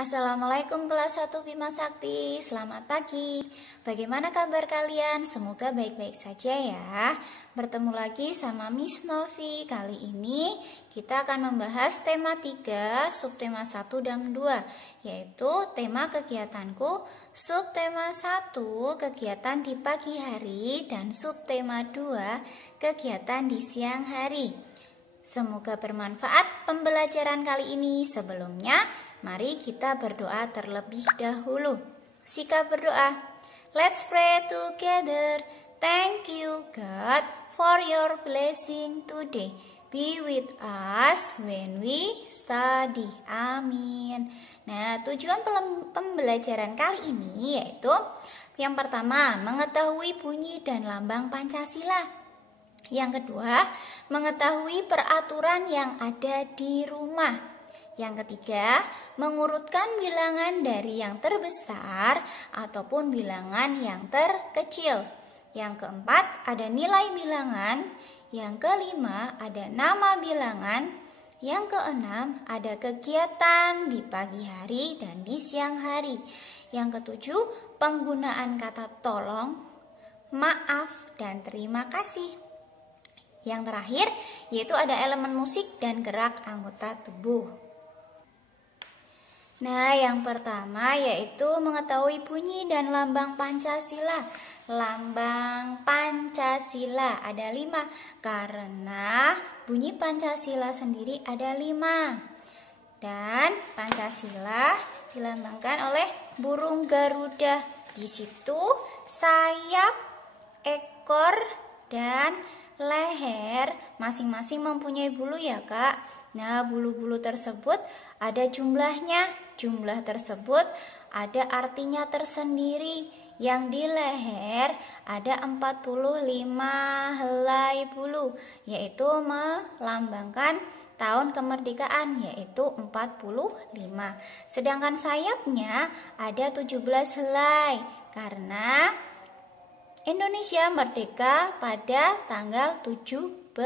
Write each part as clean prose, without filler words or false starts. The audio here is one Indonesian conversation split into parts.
Assalamualaikum kelas 1 Bima Sakti, selamat pagi. Bagaimana kabar kalian? Semoga baik-baik saja ya. Bertemu lagi sama Miss Novi. Kali ini kita akan membahas tema 3, subtema 1 dan 2, yaitu tema kegiatanku, subtema 1 kegiatan di pagi hari, dan subtema 2 kegiatan di siang hari. Semoga bermanfaat pembelajaran kali ini. Sebelumnya, mari kita berdoa terlebih dahulu. Sikap berdoa. Let's pray together. Thank you God for your blessing today. Be with us when we study. Amin. Nah, tujuan pembelajaran kali ini yaitu yang pertama, mengetahui bunyi dan lambang Pancasila. Yang kedua, mengetahui peraturan yang ada di rumah. Yang ketiga, mengurutkan bilangan dari yang terbesar ataupun bilangan yang terkecil. Yang keempat, ada nilai bilangan. Yang kelima, ada nama bilangan. Yang keenam, ada kegiatan di pagi hari dan di siang hari. Yang ketujuh, penggunaan kata tolong, maaf, dan terima kasih. Yang terakhir, yaitu ada elemen musik dan gerak anggota tubuh. Nah, yang pertama yaitu mengetahui bunyi dan lambang Pancasila. Lambang Pancasila ada 5, karena bunyi Pancasila sendiri ada 5. Dan Pancasila dilambangkan oleh burung Garuda. Di situ sayap, ekor, dan leher masing-masing mempunyai bulu ya Kak. Nah, bulu-bulu tersebut ada jumlahnya. Jumlah tersebut ada artinya tersendiri. Yang di leher ada 45 helai bulu, yaitu melambangkan tahun kemerdekaan, yaitu 45. Sedangkan sayapnya ada 17 helai, karena Indonesia merdeka pada tanggal 17.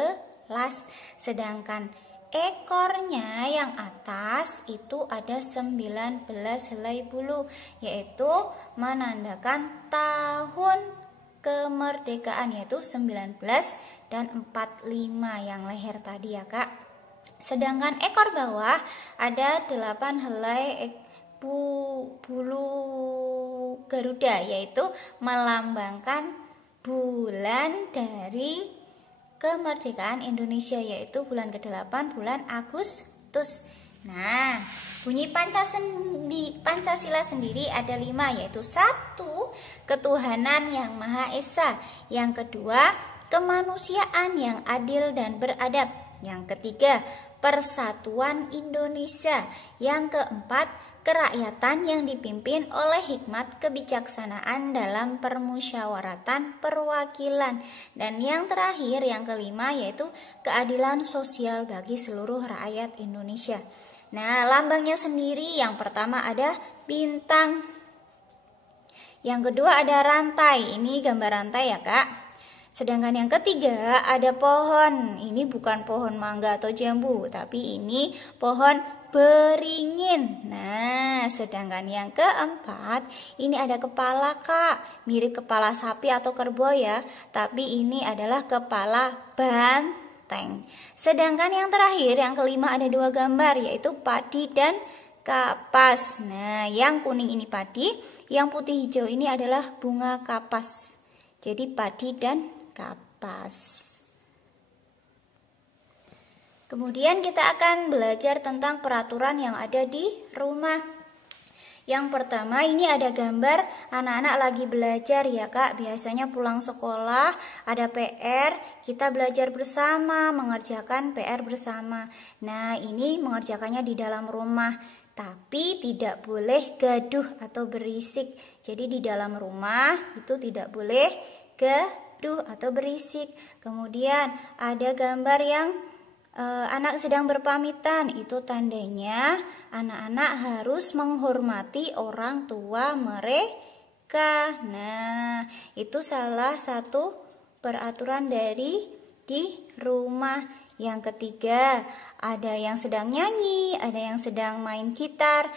Sedangkan ekornya yang atas itu ada 19 helai bulu, yaitu menandakan tahun kemerdekaan, yaitu 19 dan 45 yang leher tadi ya Kak. Sedangkan ekor bawah ada 8 helai bulu Garuda, yaitu melambangkan bulan dari kemerdekaan Indonesia, yaitu bulan ke-8, bulan Agustus. Nah, bunyi Pancasila sendiri ada 5, yaitu 1, ketuhanan yang Maha Esa. Yang kedua, kemanusiaan yang adil dan beradab. Yang ketiga, persatuan Indonesia. Yang keempat, kerakyatan yang dipimpin oleh hikmat kebijaksanaan dalam permusyawaratan perwakilan. Dan yang terakhir, yang kelima, yaitu keadilan sosial bagi seluruh rakyat Indonesia. Nah, lambangnya sendiri yang pertama ada bintang. Yang kedua ada rantai. Ini gambar rantai ya Kak. Sedangkan yang ketiga ada pohon. Ini bukan pohon mangga atau jambu, tapi ini pohon beringin. Nah, sedangkan yang keempat ini ada kepala Kak, mirip kepala sapi atau kerbau ya, tapi ini adalah kepala banteng. Sedangkan yang terakhir, yang kelima ada 2 gambar, yaitu padi dan kapas. Nah, yang kuning ini padi, yang putih hijau ini adalah bunga kapas. Jadi padi dan kapas. Kemudian kita akan belajar tentang peraturan yang ada di rumah. Yang pertama ini ada gambar anak-anak lagi belajar ya Kak. Biasanya pulang sekolah ada PR, kita belajar bersama, mengerjakan PR bersama. Nah, ini mengerjakannya di dalam rumah, tapi tidak boleh gaduh atau berisik. Jadi di dalam rumah itu tidak boleh gaduh atau berisik. Kemudian ada gambar yang anak sedang berpamitan, itu tandanya anak-anak harus menghormati orang tua mereka. Nah, itu salah satu peraturan dari di rumah. Yang ketiga, ada yang sedang nyanyi, ada yang sedang main gitar.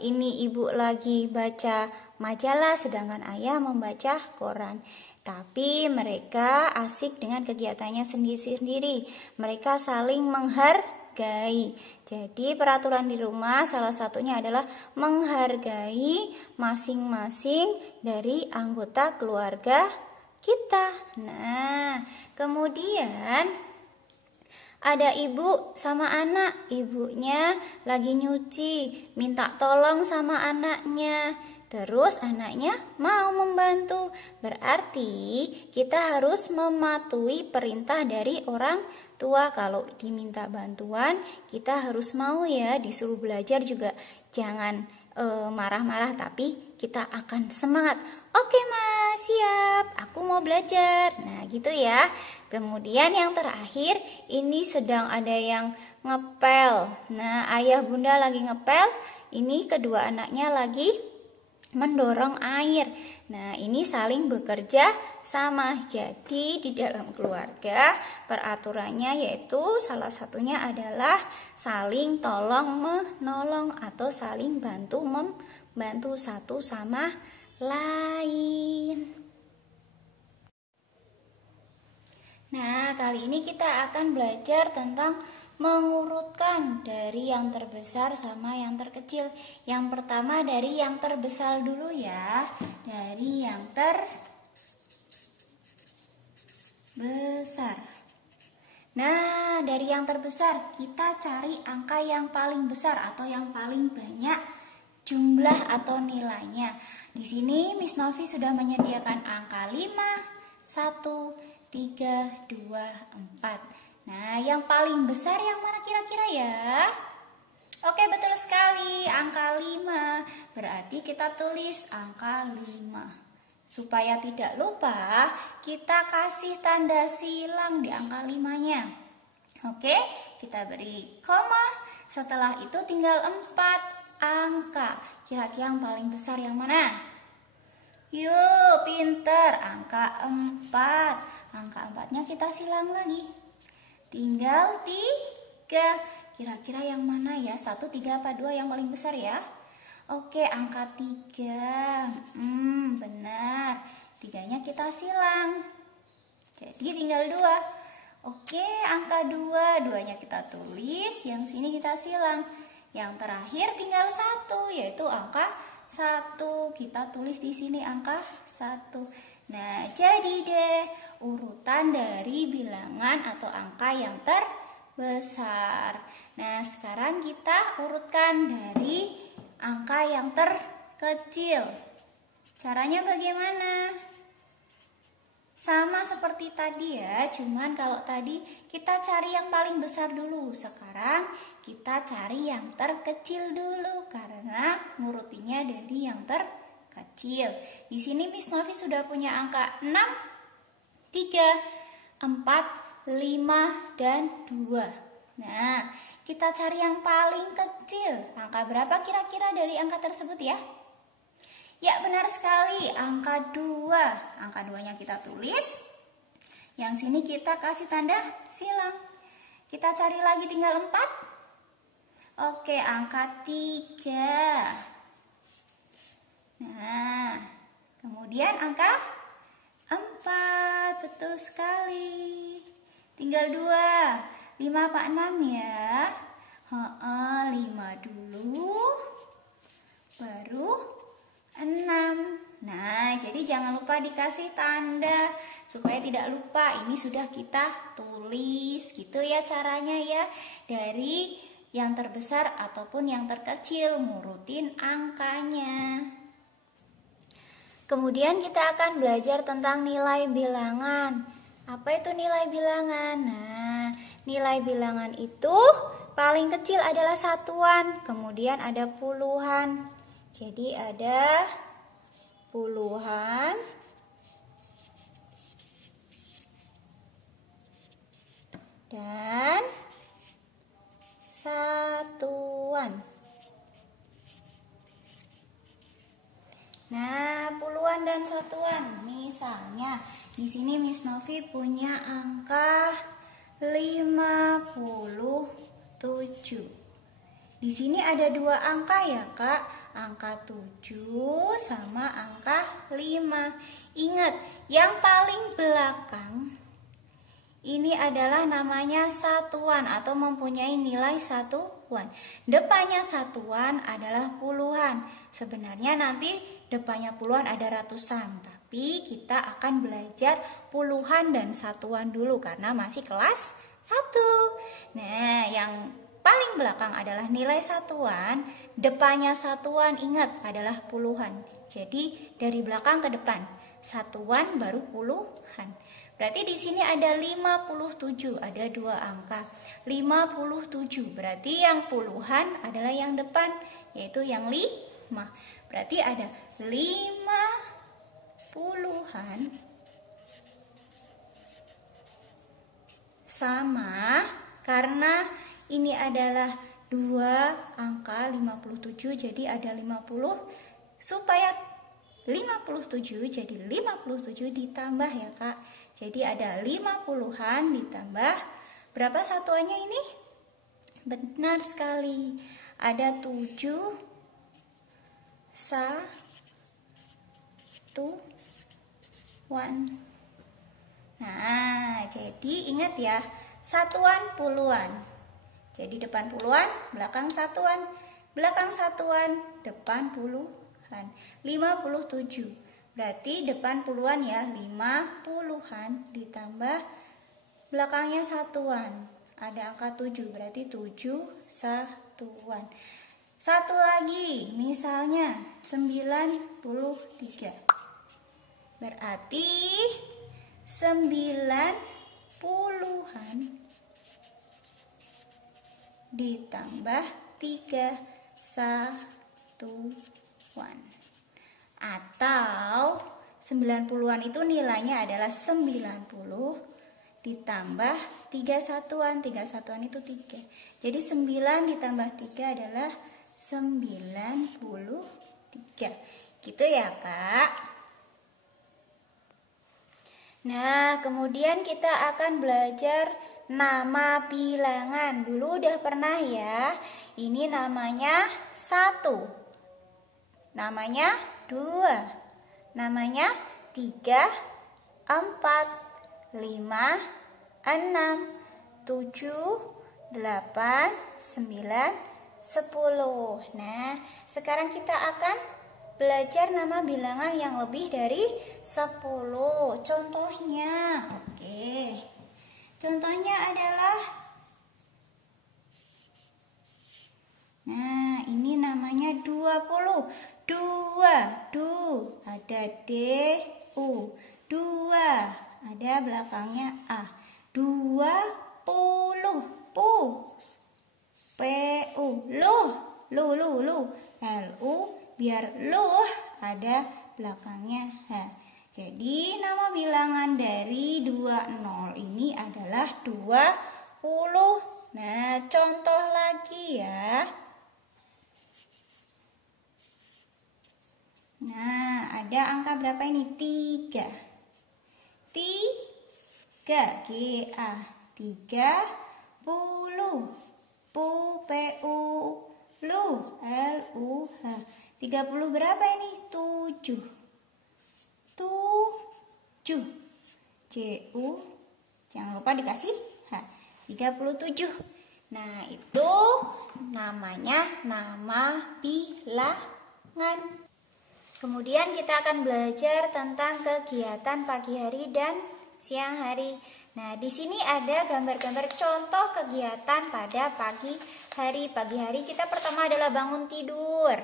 ini ibu lagi baca majalah sedangkan ayah membaca koran. Tapi mereka asik dengan kegiatannya sendiri-sendiri. Mereka saling menghargai. Jadi peraturan di rumah salah satunya adalah menghargai masing-masing dari anggota keluarga kita. Nah, kemudian ada ibu sama anak, ibunya lagi nyuci, minta tolong sama anaknya. Terus anaknya mau membantu. Berarti kita harus mematuhi perintah dari orang tua. Kalau diminta bantuan, kita harus mau ya. Disuruh belajar juga jangan marah-marah, tapi kita akan semangat. Oke mas, siap, aku mau belajar. Nah gitu ya. Kemudian yang terakhir, ini sedang ada yang ngepel. Nah ayah bunda lagi ngepel, ini kedua anaknya lagi mendorong air. Nah ini saling bekerja sama. Jadi di dalam keluarga peraturannya yaitu salah satunya adalah saling tolong menolong atau saling bantu membantu satu sama lain. Nah kali ini kita akan belajar tentang mengurutkan dari yang terbesar sama yang terkecil. Yang pertama dari yang terbesar dulu ya. Dari yang terbesar. Nah, dari yang terbesar kita cari angka yang paling besar atau yang paling banyak jumlah atau nilainya. Di sini Miss Novi sudah menyediakan angka 5, 1, 3, 2, 4. Nah, yang paling besar yang mana kira-kira ya? Oke, betul sekali, angka 5. Berarti kita tulis angka 5. Supaya tidak lupa, kita kasih tanda silang di angka 5-nya. Oke, kita beri koma. Setelah itu tinggal 4 angka. Kira-kira yang paling besar yang mana? Yuk, pinter. Angka 4. Angka 4-nya kita silang lagi. Tinggal 3. Kira-kira yang mana ya? 1, 3, apa 2 yang paling besar ya? Oke, angka 3. Benar. 3-nya kita silang. Jadi tinggal 2. Oke, angka 2. 2-nya kita tulis. Yang sini kita silang. Yang terakhir tinggal 1, yaitu angka 1. Kita tulis di sini angka 1. Nah, jadi deh urutan dari bilangan atau angka yang terbesar. Nah, sekarang kita urutkan dari angka yang terkecil. Caranya bagaimana? Sama seperti tadi ya, cuman kalau tadi kita cari yang paling besar dulu. Sekarang kita cari yang terkecil dulu karena ngurutinya dari yang terkecil. Di sini Miss Novi sudah punya angka 6, 3, 4, 5, dan 2. Nah, kita cari yang paling kecil. Angka berapa kira-kira dari angka tersebut ya? Ya, benar sekali, angka 2. Angka 2-nya kita tulis. Yang sini kita kasih tanda silang. Kita cari lagi tinggal 4. Oke, angka 3. Nah, kemudian angka 4. Betul sekali. Tinggal 2. 5 apa 6 ya? 5 dulu. Baru 6. Nah, jadi jangan lupa dikasih tanda supaya tidak lupa. Ini sudah kita tulis. Gitu ya caranya ya. Dari yang terbesar ataupun yang terkecil, ngurutin angkanya. Kemudian kita akan belajar tentang nilai bilangan. Apa itu nilai bilangan? Nah, nilai bilangan itu paling kecil adalah satuan, kemudian ada puluhan. Jadi ada puluhan, dan satuan. Nah, puluhan dan satuan. Misalnya, di sini Miss Novi punya angka 57. Di sini ada dua angka ya Kak, angka 7 sama angka 5. Ingat, yang paling belakang ini adalah namanya satuan atau mempunyai nilai satuan. Depannya satuan adalah puluhan. Sebenarnya nanti depannya puluhan ada ratusan, tapi kita akan belajar puluhan dan satuan dulu karena masih kelas 1. Nah, yang paling belakang adalah nilai satuan, depannya satuan ingat adalah puluhan. Jadi dari belakang ke depan, satuan baru puluhan. Berarti di sini ada 57, ada dua angka. 57, berarti yang puluhan adalah yang depan, yaitu yang 5. Berarti ada 5 puluhan sama, karena ini adalah dua angka 57, jadi ada 50. Supaya 57 jadi 57 ditambah ya Kak. Jadi ada 5 puluhan ditambah berapa satuannya ini? Benar sekali, ada 7 satuan. Nah, jadi ingat ya, satuan puluhan. Jadi depan puluhan, belakang satuan. Belakang satuan, depan puluhan. 57. Berarti depan puluhan ya, 5 puluhan ditambah belakangnya satuan. Ada angka 7, berarti 7 satuan. Satu lagi, misalnya 93. Berarti 9 puluhan ditambah 3 satuan. Atau 90-an itu nilainya adalah 90 ditambah 3 satuan. 3 satuan itu 3. Jadi 9 ditambah 3 adalah 93. Gitu ya Kak. Nah, kemudian kita akan belajar nama bilangan. Dulu udah pernah ya. Ini namanya 1. Namanya 2. Namanya 3, 4, 5, 6, 7, 8, 9, 10. Nah, sekarang kita akan belajar nama bilangan yang lebih dari 10. Contohnya, oke. Contohnya adalah, nah ini namanya 20. Ada D, U. 2, ada belakangnya A. 20, Pu. P-U, Lu. L-U, biar luh ada belakangnya H. Jadi nama bilangan dari 20 ini adalah 20. Nah, contoh lagi ya. Nah, ada angka berapa ini? 3. 3, G-A. 30. Pu, Lu, L-U-H. 30 berapa ini? 7. C-U. Jangan lupa dikasih H. 37. Nah, itu namanya nama bilangan. Kemudian kita akan belajar tentang kegiatan pagi hari dan siang hari. Nah, di sini ada gambar-gambar contoh kegiatan pada pagi hari. Pagi hari kita pertama adalah bangun tidur.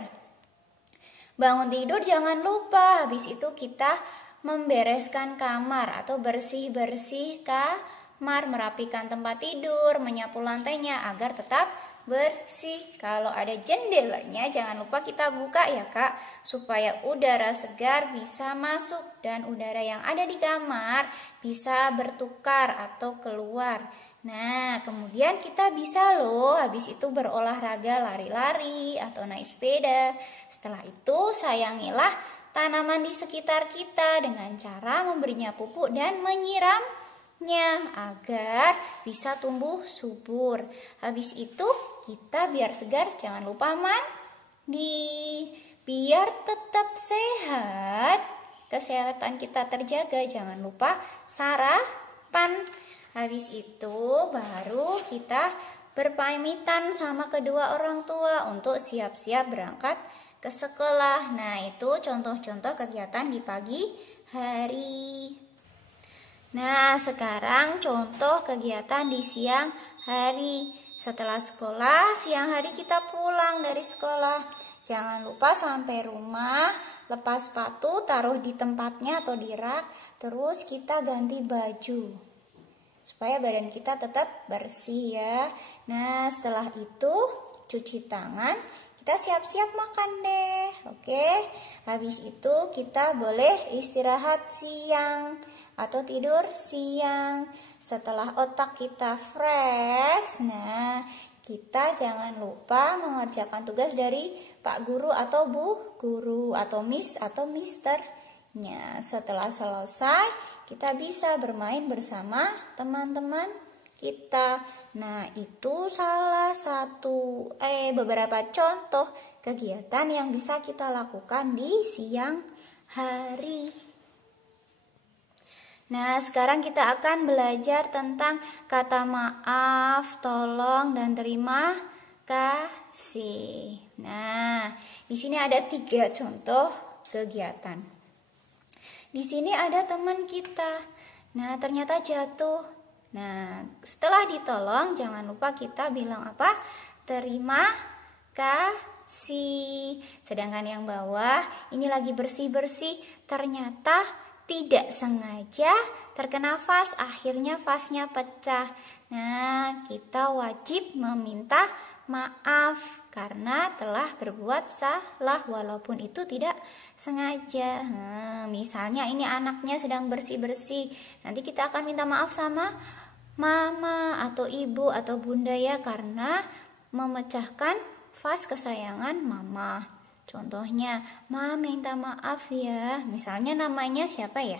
Bangun tidur jangan lupa, habis itu kita membereskan kamar atau bersih-bersih kamar, merapikan tempat tidur, menyapu lantainya agar tetap bersih. Kalau ada jendelanya jangan lupa kita buka ya Kak, supaya udara segar bisa masuk dan udara yang ada di kamar bisa bertukar atau keluar. Nah, kemudian kita bisa loh habis itu berolahraga, lari-lari atau naik sepeda. Setelah itu sayangilah tanaman di sekitar kita dengan cara memberinya pupuk dan menyiramnya agar bisa tumbuh subur. Habis itu kita biar segar, jangan lupa mandi. Biar tetap sehat, kesehatan kita terjaga, jangan lupa sarapan. Habis itu baru kita berpamitan sama kedua orang tua untuk siap-siap berangkat ke sekolah. Nah, itu contoh-contoh kegiatan di pagi hari. Nah, sekarang contoh kegiatan di siang hari. Setelah sekolah, siang hari kita pulang dari sekolah. Jangan lupa sampai rumah, lepas sepatu, taruh di tempatnya atau di rak, terus kita ganti baju supaya badan kita tetap bersih ya. Nah, setelah itu cuci tangan, kita siap-siap makan deh. Oke. Habis itu kita boleh istirahat siang atau tidur siang. Setelah otak kita fresh, nah kita jangan lupa mengerjakan tugas dari Pak Guru atau Bu Guru atau Miss atau Misternya. Setelah selesai, kita bisa bermain bersama teman-teman kita. Nah, itu salah satu beberapa contoh kegiatan yang bisa kita lakukan di siang hari. Nah, sekarang kita akan belajar tentang kata maaf, tolong, dan terima kasih. Nah, di sini ada 3 contoh kegiatan. Di sini ada teman kita. Nah, ternyata jatuh. Nah, setelah ditolong, jangan lupa kita bilang apa? Terima kasih. Sedangkan yang bawah, ini lagi bersih-bersih. Ternyata tidak sengaja terkena vas, akhirnya vasnya pecah. Nah, kita wajib meminta maaf karena telah berbuat salah walaupun itu tidak sengaja. Misalnya ini anaknya sedang bersih-bersih, nanti kita akan minta maaf sama mama atau ibu atau bunda ya, karena memecahkan vas kesayangan mama. Contohnya, Ma minta maaf ya. Misalnya namanya siapa ya?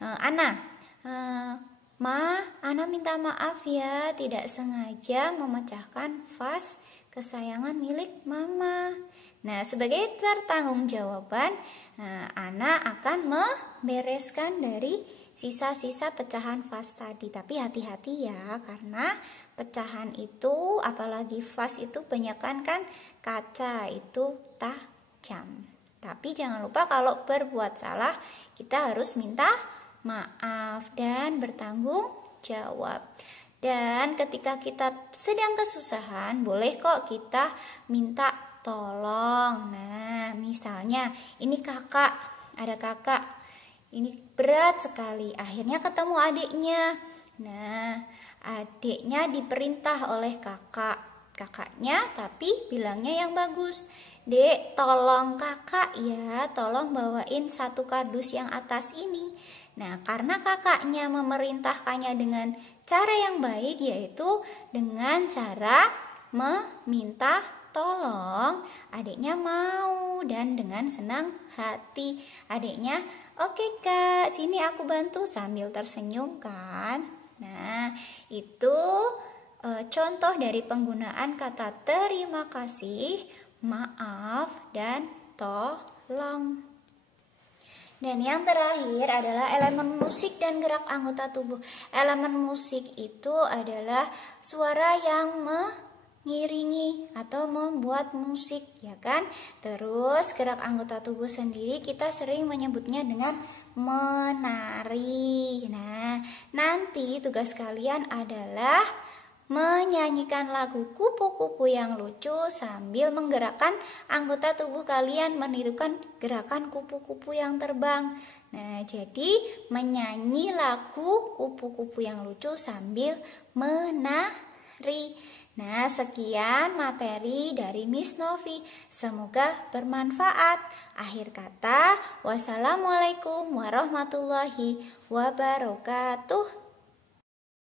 Ana. Ma, Ana minta maaf ya, tidak sengaja memecahkan vas kesayangan milik Mama. Nah, sebagai pertanggungjawaban, Ana akan membereskan dari sisa-sisa pecahan vas tadi. Tapi hati-hati ya, karena pecahan itu, apalagi vas itu banyakkan kan kaca, itu tajam. Tapi jangan lupa kalau berbuat salah, kita harus minta maaf dan bertanggung jawab. Dan ketika kita sedang kesusahan, boleh kok kita minta tolong. Nah, misalnya ini ada kakak, ini berat sekali. Akhirnya ketemu adiknya. Nah, adiknya diperintah oleh kakaknya, tapi bilangnya yang bagus. Dek, tolong kakak ya, tolong bawain 1 kardus yang atas ini. Nah, karena kakaknya memerintahkannya dengan cara yang baik, yaitu dengan cara meminta tolong, adiknya mau dan dengan senang hati. Adiknya, oke kak, sini aku bantu, sambil tersenyum kan. Nah, itu contoh dari penggunaan kata terima kasih, maaf, dan tolong. Dan yang terakhir adalah elemen musik dan gerak anggota tubuh. Elemen musik itu adalah suara yang mengiringi atau membuat musik, ya kan? Terus gerak anggota tubuh sendiri kita sering menyebutnya dengan menari. Nah, nanti tugas kalian adalah menyanyikan lagu kupu-kupu yang lucu sambil menggerakkan anggota tubuh kalian menirukan gerakan kupu-kupu yang terbang. Nah, jadi menyanyi lagu kupu-kupu yang lucu sambil menari. Nah, sekian materi dari Miss Novi. Semoga bermanfaat. Akhir kata, wassalamualaikum warahmatullahi wabarakatuh.